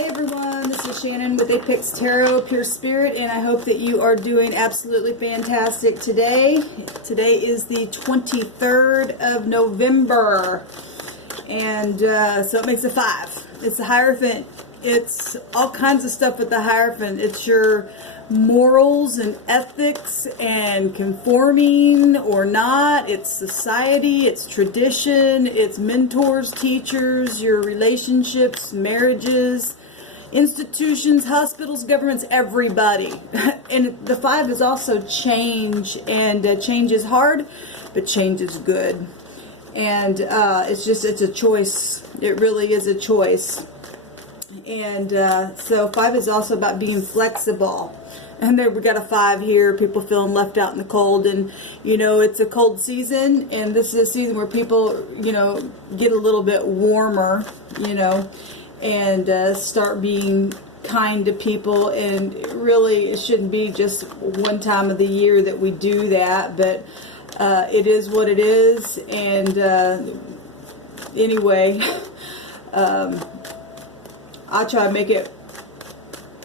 Hey everyone, this is Shannon with Apex Tarot, Pure Spirit, and I hope that you are doing absolutely fantastic today. Today is the 23rd of November, and so it makes a 5. It's the Hierophant. It's all kinds of stuff with the Hierophant. It's your morals and ethics and conforming or not. It's society, it's tradition, it's mentors, teachers, your relationships, marriages, institutions, hospitals, governments, everybody. And the 5 is also change, and change is hard, but change is good. And it's a choice. It really is a choice. And so 5 is also about being flexible. And there we got a 5 here, people feeling left out in the cold. And, you know, it's a cold season, and this is a season where people, you know, get a little bit warmer, you know, and start being kind to people. And really, it shouldn't be just one time of the year that we do that, but it is what it is. And anyway, I try to make it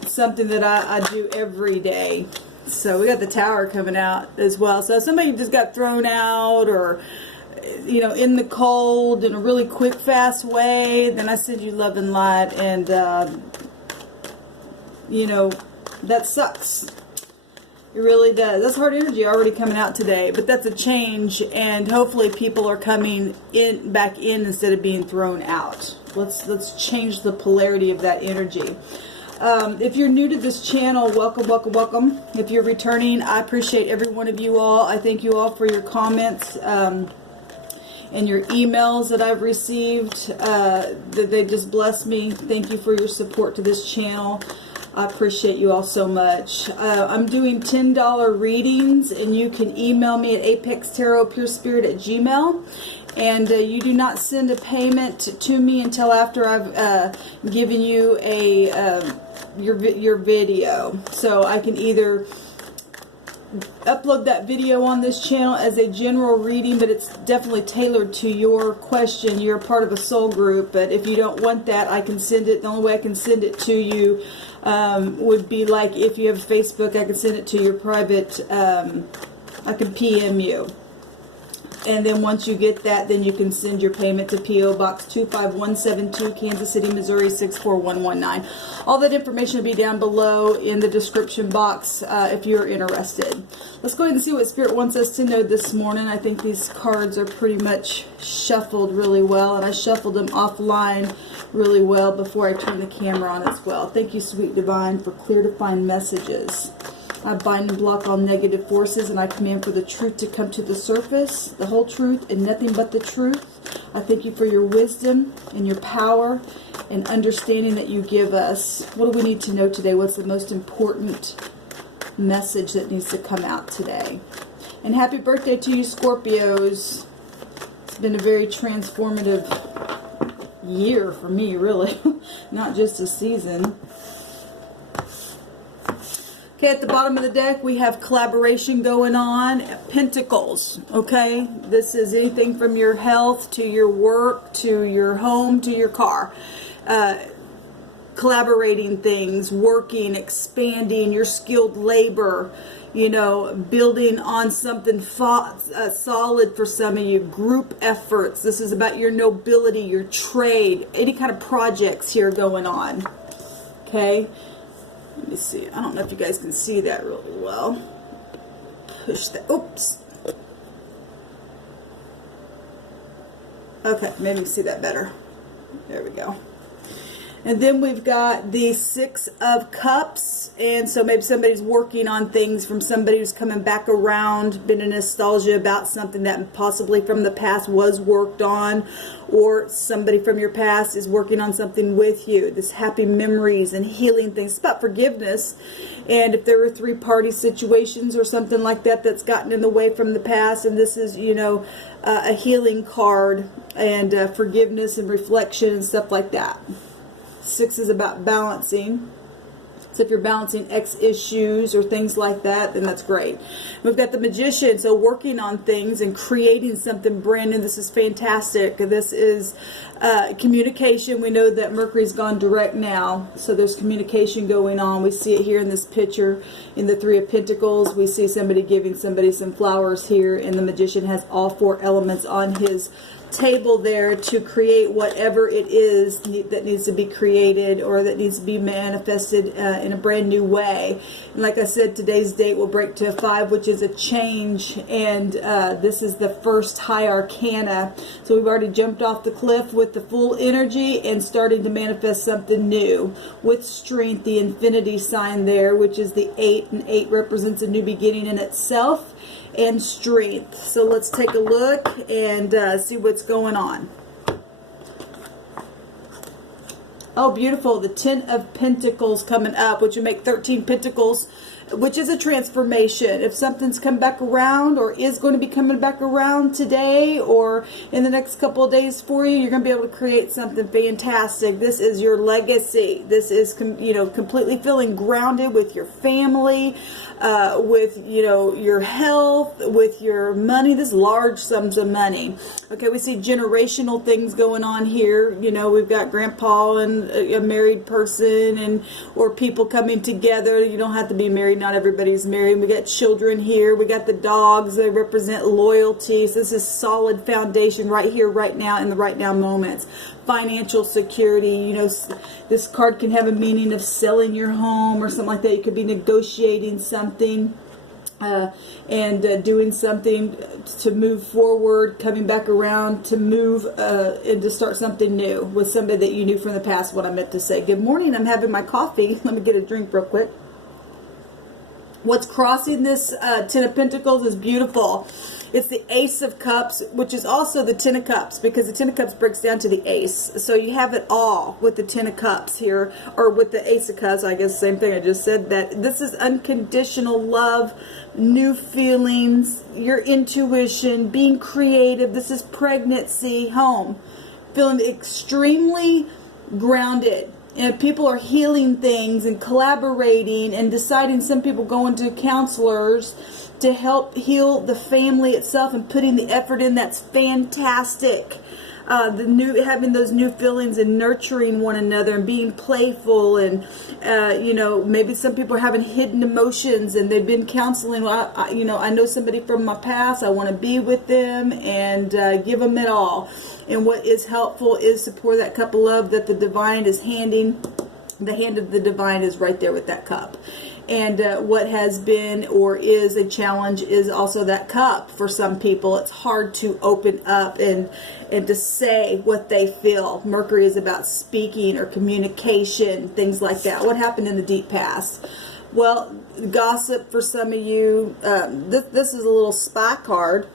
something that I do every day. So we got the Tower coming out as well. So if somebody just got thrown out, or you know, in the cold in a really quick, fast way, then I send you love and light. And you know, that sucks. It really does. That's hard energy already coming out today, but that's a change, and hopefully people are coming in back in instead of being thrown out. Let's change the polarity of that energy. If you're new to this channel, welcome, welcome, welcome. If you're returning, I appreciate every one of you all. I thank you all for your comments and your emails that I've received. That they just bless me. Thank you for your support to this channel. I appreciate you all so much. I'm doing $10 readings, and you can email me at apextarotpurespirit@gmail.com. And you do not send a payment to me until after I've given you your video. So I can either upload that video on this channel as a general reading, but it's definitely tailored to your question. You're a part of a soul group, but if you don't want that, I can send it. The only way I can send it to you would be like if you have Facebook, I can send it to your private, I can PM you. And then once you get that, then you can send your payment to P.O. Box 25172, Kansas City, Missouri 64119. All that information will be down below in the description box if you're interested. Let's go ahead and see what Spirit wants us to know this morning. I think these cards are pretty much shuffled really well, and I shuffled them offline really well before I turned the camera on as well. Thank you, Sweet Divine, for clear defined messages. I bind and block all negative forces, and I command for the truth to come to the surface, the whole truth and nothing but the truth. I thank you for your wisdom and your power and understanding that you give us. What do we need to know today? What's the most important message that needs to come out today? And happy birthday to you, Scorpios. It's been a very transformative year for me, really. Not just a season. Okay, at the bottom of the deck, we have collaboration going on. Pentacles, okay? This is anything from your health to your work to your home to your car. Collaborating things, working, expanding your skilled labor, you know, building on something solid for some of you. Group efforts. This is about your nobility, your trade, any kind of projects here going on, okay? Let me see. I don't know if you guys can see that really well. Push that. Oops. Okay, maybe you see that better. There we go. And then we've got the 6 of Cups. And so maybe somebody's working on things from somebody who's coming back around, been in nostalgia about something that possibly from the past was worked on, or somebody from your past is working on something with you. This happy memories and healing things. It's about forgiveness. And if there were 3-party situations or something like that that's gotten in the way from the past, and this is, you know, a healing card, and forgiveness and reflection and stuff like that. 6 is about balancing. So if you're balancing X issues or things like that, then that's great. We've got the Magician, so working on things and creating something brand new. This is fantastic. This is communication. We know that Mercury's gone direct now, so there's communication going on. We see it here in this picture in the Three of Pentacles. We see somebody giving somebody some flowers here, and the Magician has all 4 elements on his table there to create whatever it is that needs to be created or that needs to be manifested in a brand new way. And like I said, today's date will break to 5, which is a change, and this is the first high arcana. So we've already jumped off the cliff with the full energy and starting to manifest something new with strength, the infinity sign there, which is the 8, and 8 represents a new beginning in itself, and strength. So let's take a look and see what's going on. Oh, beautiful. The 10 of Pentacles coming up, which would make 13 Pentacles, which is a transformation. If something's come back around or is going to be coming back around today or in the next couple of days for you, you're going to be able to create something fantastic. This is your legacy. This is, completely feeling grounded with your family, with, your health, with your money. This large sums of money. Okay, we see generational things going on here. We've got grandpa and a married person or people coming together. You don't have to be married. Not everybody's married. We got children here. We got the dogs. They represent loyalty. So this is solid foundation right here, right now, in the right now moments. Financial security. This card can have a meaning of selling your home or something like that. You could be negotiating something and doing something to move forward, coming back around to move and to start something new with somebody that you knew from the past. What I meant to say. Good morning. I'm having my coffee. Let me get a drink real quick. What's crossing this 10 of Pentacles is beautiful. It's the Ace of Cups, which is also the 10 of Cups, because the 10 of Cups breaks down to the Ace. So you have it all with the 10 of Cups here, or with the Ace of Cups. I guess same thing I just said. That this is unconditional love, new feelings, your intuition, being creative. This is pregnancy, home, feeling extremely grounded. And people are healing things and collaborating and deciding. Some people going to counselors to help heal the family itself and putting the effort in. That's fantastic. Having those new feelings and nurturing one another and being playful, and maybe some people are having hidden emotions and they've been counseling. Well, I know somebody from my past. I want to be with them and give them it all. And what is helpful is to pour that cup of love that the divine is handing. The hand of the divine is right there with that cup. And what has been or is a challenge is also that cup. For some people, it's hard to open up and to say what they feel. Mercury is about speaking or communication, things like that. What happened in the deep past? Well, gossip for some of you. This is a little spy card.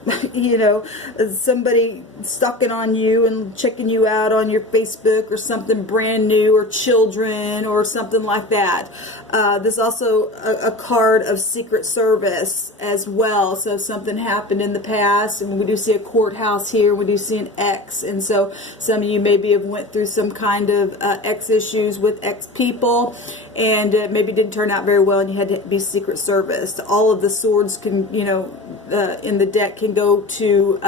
Somebody stalking on you and checking you out on your Facebook or something brand new, or children or something like that. There's also a card of Secret Service as well. So something happened in the past, and we do see a courthouse here. We do see an X, and so some of you maybe have went through some kind of X issues with X people, and maybe didn't turn out very well, and you had to be Secret Service. All of the swords can, in the deck can go to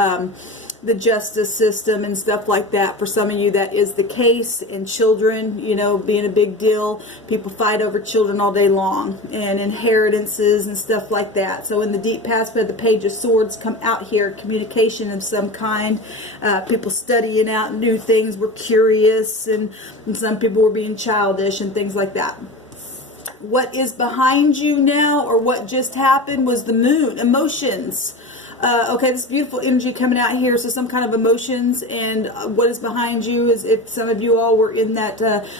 the justice system and stuff like that. For some of you, that is the case. And children, being a big deal. People fight over children all day long, and inheritances and stuff like that. So in the deep past, we had the Page of Swords come out here. Communication of some kind. People studying out new things, were curious, and some people were being childish and things like that. What is behind you now, or what just happened, was the moon. Emotions. Okay, this beautiful energy coming out here. So some kind of emotions, and what is behind you is, if some of you all were in that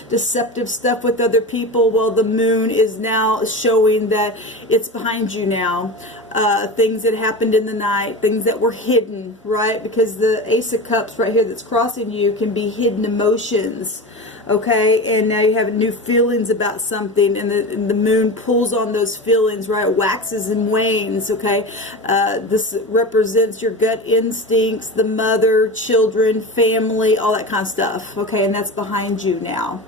deceptive stuff with other people, well, the moon is now showing that it's behind you now. Things that happened in the night, things that were hidden, right? Because the Ace of Cups right here that's crossing you can be hidden emotions. Okay, and now you have new feelings about something, and the moon pulls on those feelings, right? Waxes and wanes. Okay, this represents your gut instincts, the mother, children, family, all that kind of stuff. Okay, and that's behind you now.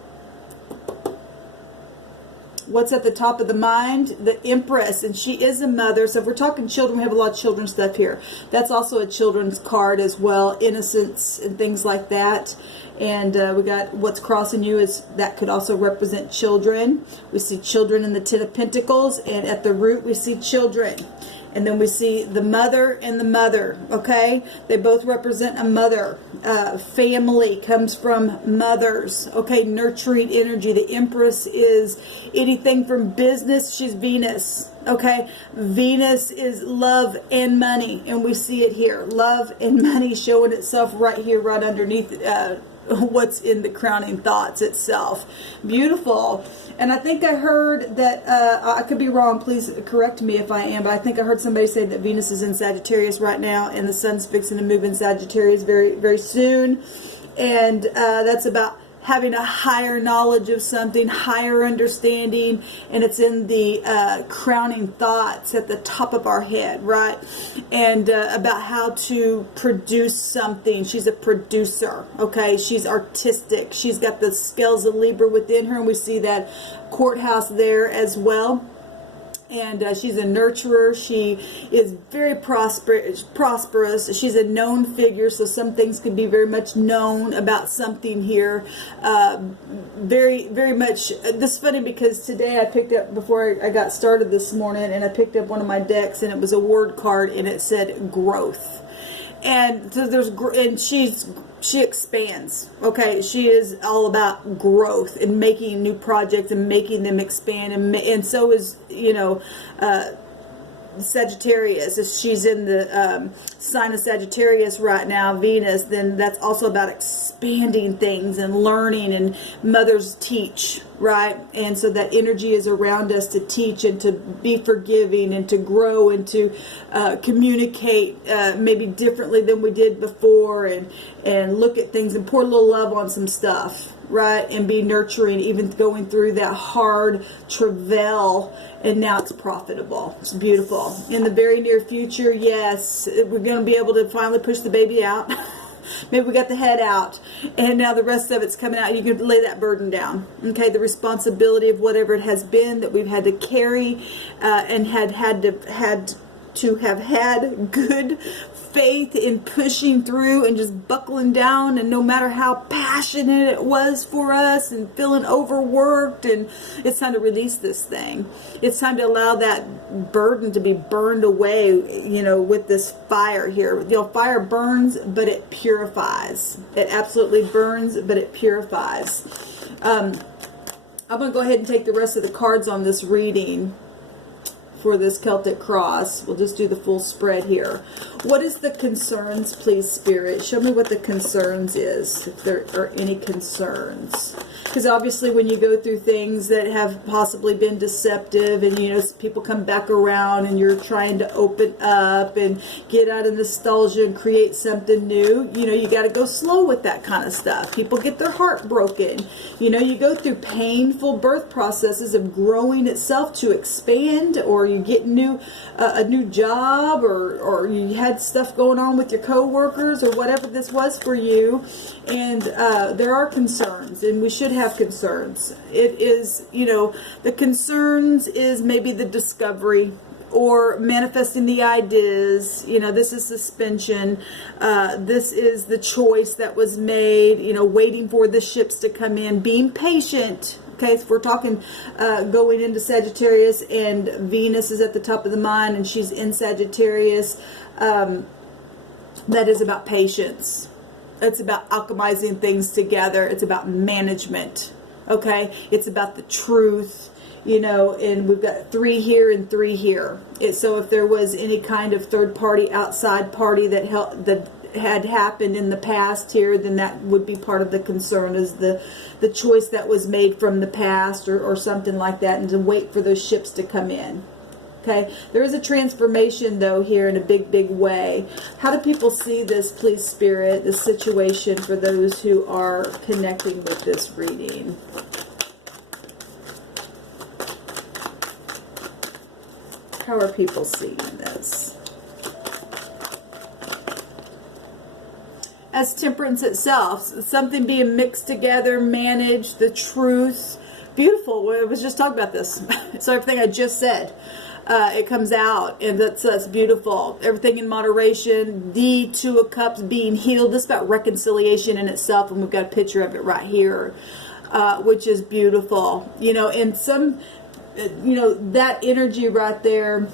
What's at the top of the mind? The Empress, and she is a mother. So if we're talking children, we have a lot of children's stuff here. That's also a children's card as well, innocence and things like that. And we got what's crossing you, is that could also represent children. We see children in the Ten of Pentacles, and at the root we see children. And then we see the mother and the mother, okay? They both represent a mother. Family comes from mothers, okay? Nurturing energy. The Empress is anything from business. She's Venus, okay? Venus is love and money, and we see it here. Love and money showing itself right here, right underneath what's in the crowning thoughts itself. Beautiful. And I think I heard that, I could be wrong, please correct me if I am, but I think I heard somebody say that Venus is in Sagittarius right now, and the sun's fixing to move in Sagittarius very, very soon. And that's about having a higher knowledge of something, higher understanding, and it's in the crowning thoughts at the top of our head, right? And about how to produce something. She's a producer, okay? She's artistic. She's got the scales of Libra within her, and we see that courthouse there as well. And she's a nurturer. She is very prosperous. She's a known figure, so some things can be very much known about something here. Very, very much. This is funny because today I picked up, before I got started this morning, and I picked up one of my decks, and it was a word card, and it said growth. And so she expands, okay? She is all about growth and making new projects and making them expand, and so is, you know, Sagittarius. If she's in the sign of Sagittarius right now, Venus, then that's also about expanding things and learning, and mothers teach, right? And so that energy is around us to teach and to be forgiving and to grow and to communicate maybe differently than we did before, and look at things and pour a little love on some stuff, right? And be nurturing, even going through that hard travail, and now it's profitable. It's beautiful. In the very near future, yes, we're going to be able to finally push the baby out. Maybe we got the head out, and now the rest of it's coming out. You can lay that burden down, okay? The responsibility of whatever it has been that we've had to carry, and had to have had good faith in pushing through and just buckling down, and no matter how passionate it was for us and feeling overworked, and it's time to release this thing. It's time to allow that burden to be burned away, you know, with this fire here. You know, fire burns, but it purifies. It absolutely burns, but it purifies. I'm going to go ahead and take the rest of the cards on this reading for this Celtic cross. We'll just do the full spread here. What is the concerns, please, Spirit? Show me what the concerns is, if there are any concerns. Because obviously when you go through things that have possibly been deceptive, and, you know, people come back around, and you're trying to open up and get out of nostalgia and create something new, you know, you got to go slow with that kind of stuff. People get their heart broken. You know, you go through painful birth processes of growing itself to expand, or you get a new job, or you had stuff going on with your co-workers, or whatever this was for you, and there are concerns, and we should have concerns. It is, you know, the concerns is maybe the discovery or manifesting the ideas. You know, this is suspension. This is the choice that was made, you know, waiting for the ships to come in, being patient. Okay, if we're talking going into Sagittarius, and Venus is at the top of the mind, and she's in Sagittarius, that is about patience. It's about alchemizing things together. It's about management. Okay, it's about the truth. You know, and we've got 3 here and 3 here. So if there was any kind of third party, outside party that had happened in the past here, then that would be part of the concern, is the choice that was made from the past, or something like that, and to wait for those ships to come in. Okay, there is a transformation though here in a big, big way. How do people see this, please, Spirit, the situation for those who are connecting with this reading? How are people seeing this? As temperance itself, something being mixed together, managed, the truth, beautiful. We was just talking about this. So everything I just said, it comes out, and that's beautiful. Everything in moderation. The Two of Cups being healed. This is about reconciliation in itself, and we've got a picture of it right here, which is beautiful. You know, and some, you know, that energy right there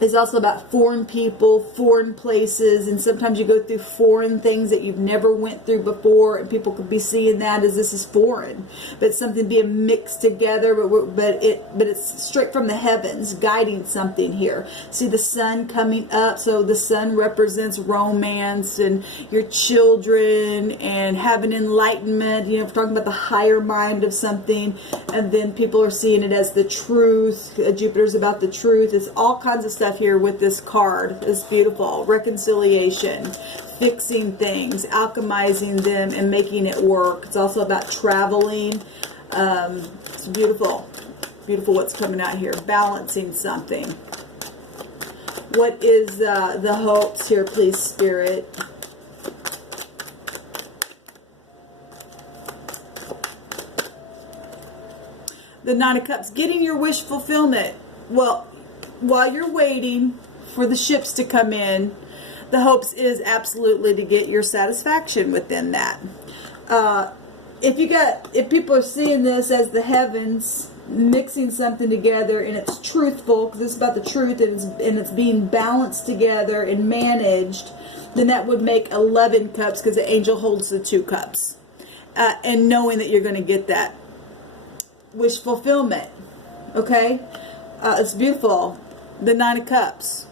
is also about foreign people, foreign places, and sometimes you go through foreign things that you've never went through before, and people could be seeing that as this is foreign, but something being mixed together, but it's straight from the heavens, guiding something here. See the sun coming up, so the sun represents romance and your children and having enlightenment. You know, we're talking about the higher mind of something, and then people are seeing it as the truth. Jupiter's about the truth. It's all kinds of stuff here with this card. It's beautiful. Reconciliation, fixing things, alchemizing them, and making it work. It's also about traveling. It's beautiful. Beautiful what's coming out here. Balancing something. What is the hopes here, please, Spirit? The Nine of Cups. Getting your wish fulfillment. Well, while you're waiting for the ships to come in, the hopes is absolutely to get your satisfaction within that. If people are seeing this as the heavens mixing something together, and it's truthful, because it's about the truth, and it's being balanced together and managed, then that would make 11 cups, because the angel holds the 2 cups. And knowing that you're going to get that wish fulfillment. Okay? It's beautiful. The Nine of Cups.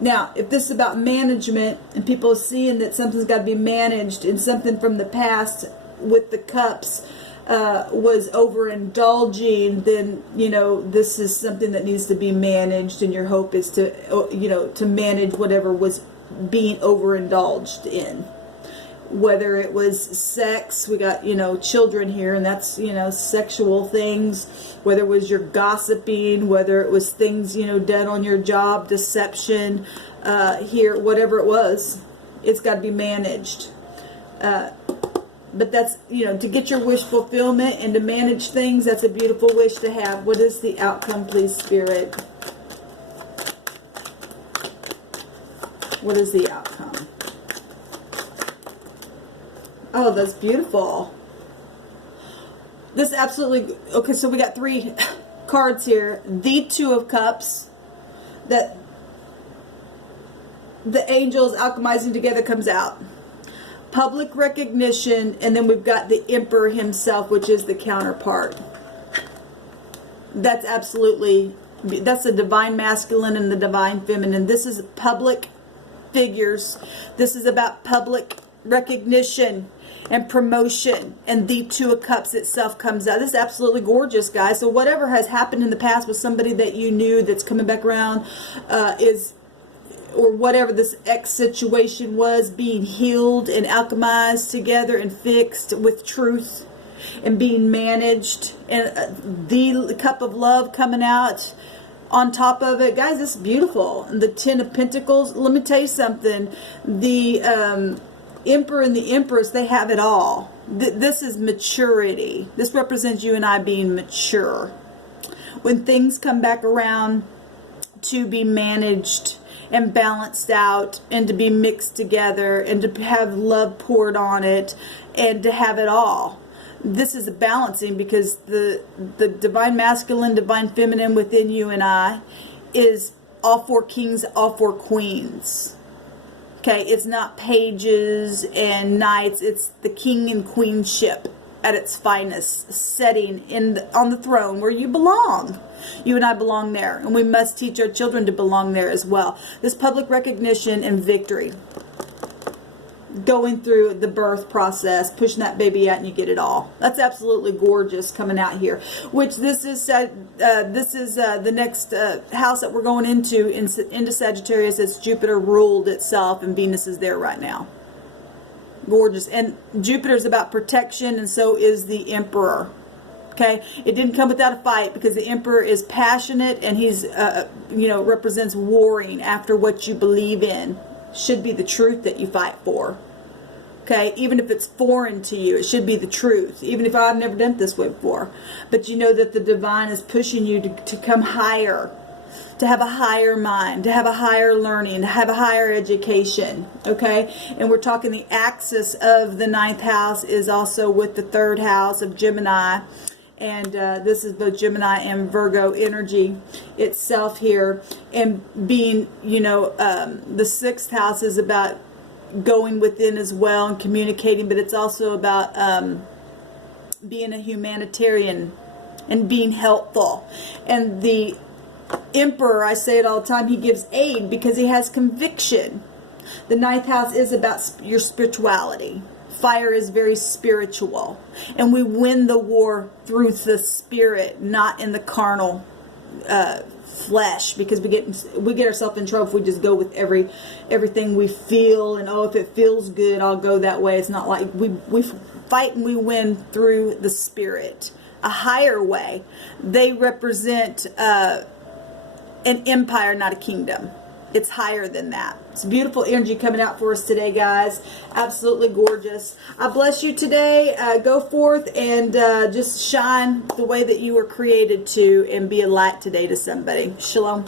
Now, if this is about management and people seeing that something's got to be managed, and something from the past with the cups was overindulging, then, you know, this is something that needs to be managed, and your hope is to, you know, to manage whatever was being overindulged in. Whether it was sex, we got, you know, children here, and that's, you know, sexual things. Whether it was your gossiping, whether it was things, you know, done on your job, deception, here, whatever it was, it's got to be managed. But that's, you know, to get your wish fulfillment and to manage things, that's a beautiful wish to have. What is the outcome, please, Spirit? What is the outcome? Oh, that's beautiful. This absolutely... Okay, so we got 3 cards here. The Two of Cups. That the angels alchemizing together comes out. Public recognition. And then we've got the Emperor himself, which is the counterpart. That's absolutely... That's the divine masculine and the divine feminine. This is public figures. This is about public recognition and promotion, and the Two of Cups itself comes out. This is absolutely gorgeous, guys. So whatever has happened in the past with somebody that you knew that's coming back around, or whatever this ex situation was, being healed and alchemized together and fixed with truth and being managed, and the Cup of Love coming out on top of it. Guys, this is beautiful. And the Ten of Pentacles. Let me tell you something. The Emperor and the Empress, they have it all. This is maturity. This represents you and I being mature. When things come back around to be managed and balanced out, and to be mixed together, and to have love poured on it, and to have it all. This is a balancing, because the divine masculine, divine feminine within you and I is all 4 kings, all 4 queens. Okay, it's not pages and knights. It's the king and queenship at its finest, setting on the throne where you belong. You and I belong there, and we must teach our children to belong there as well. This public recognition and victory. Going through the birth process, pushing that baby out, and you get it all. That's absolutely gorgeous coming out here. Which this is the next house that we're going into Sagittarius. It's Jupiter ruled itself, and Venus is there right now. Gorgeous. And Jupiter's about protection, and so is the Emperor. Okay, it didn't come without a fight, because the Emperor is passionate, and he's you know, represents warring after what you believe in. Should be the truth that you fight for. Okay, even if it's foreign to you, it should be the truth. Even if I've never done it this way before. But you know that the divine is pushing you to come higher, to have a higher mind, to have a higher learning, to have a higher education. Okay, and we're talking the axis of the 9th house is also with the 3rd house of Gemini. And this is both Gemini and Virgo energy itself here. And being, you know, the 6th house is about going within as well and communicating, but it's also about being a humanitarian and being helpful. And the Emperor, I say it all the time, he gives aid because he has conviction. The 9th house is about your spirituality. Fire is very spiritual, and we win the war through the spirit, not in the carnal flesh, because we get ourselves in trouble if we just go with everything we feel, and oh, if it feels good, I'll go that way. It's not like we fight and we win through the spirit, a higher way. They represent an empire, not a kingdom. It's higher than that. It's beautiful energy coming out for us today, guys. Absolutely gorgeous. I bless you today. Go forth and just shine the way that you were created to, and be a light today to somebody. Shalom.